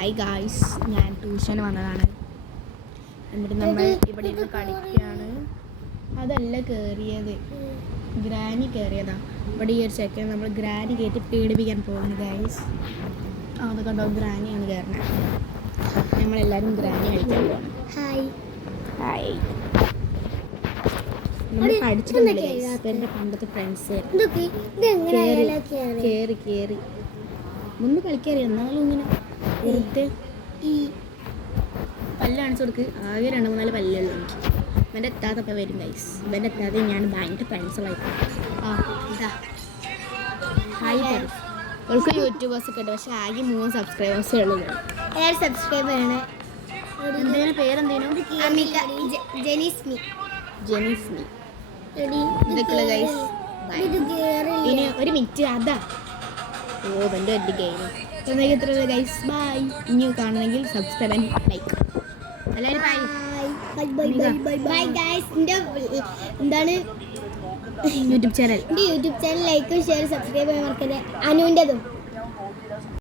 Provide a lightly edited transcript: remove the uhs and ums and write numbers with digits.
Hi guys, ഞാൻ ട്യൂഷന് വന്നതാണ്. എന്നിട്ട് നമ്മൾ ഇവിടെ ഇരുന്ന് കളിക്കുകയാണ്. അതല്ല കയറിയത്, ഗ്രാനി കയറിയതാ. ഇവിടെ ഈ ഒരു സെക്കൻഡ് നമ്മൾ ഗ്രാനി കയറ്റി പേടിപ്പിക്കാൻ പോകുന്നു ഗായ്സ്. അത് കണ്ടോ, ഗ്രാനിയാണ് കയറുന്നത്. നമ്മളെല്ലാവരും ഗ്രാനി കളിക്കാൻ പോകണം. ഹായ് ഹായ്, നമ്മൾ പഠിച്ചിട്ടുണ്ട് ഗായ്സ്. എൻ്റെ പണ്ടത്തെ ഫ്രണ്ട്സ് കയറി മുമ്പ് കളിക്കാറി. എന്നാലും ഇങ്ങനെ വെറുതെ ഈ പല്ല് കാണിച്ചു കൊടുക്ക്. ആകെ 2-3 പല്ലുള്ളൂ എനിക്ക്. ഇവൻ്റെ എത്താതൊക്കെ വരും ഗൈസ്. ഇവൻ്റെ എത്താതെ ഞാൻ ഭയങ്കര ഫ്രണ്ട്സുകളായി. ഇതാ ഹായ് പറയും. അവൾക്ക് യൂട്യൂബേഴ്സ് ഒക്കെ ഉണ്ട്, പക്ഷെ ആകെ 3 സബ്സ്ക്രൈബേഴ്സേ ഉള്ളൂ. എല്ലാവരും സബ്സ്ക്രൈബ് ചെയ്യണേ. എന്തേലും പേരെന്തേനും? ജെനിസ്മി. ഇതൊക്കെയുള്ള ഗൈസ്. ഇനി ഒരു മിനിറ്റ്. അതാ എൻ്റെ ഒരു ഗെയിം. ഇന്നേക്ക് ഇത്ര ഗൈസ്. ബൈ. ഇനി കാണണമെങ്കിൽ സബ്സ്ക്രൈബ് ആൻഡ് ലൈക്ക്. എല്ലാവരും ബൈ ഗൈസ്. എന്താണ് യൂട്യൂബ് ചാനൽ ലൈക്കും ഷെയർ സബ്സ്ക്രൈബ് ചെയ്യാൻ മറക്കരുത്. അനുവിൻ്റെതും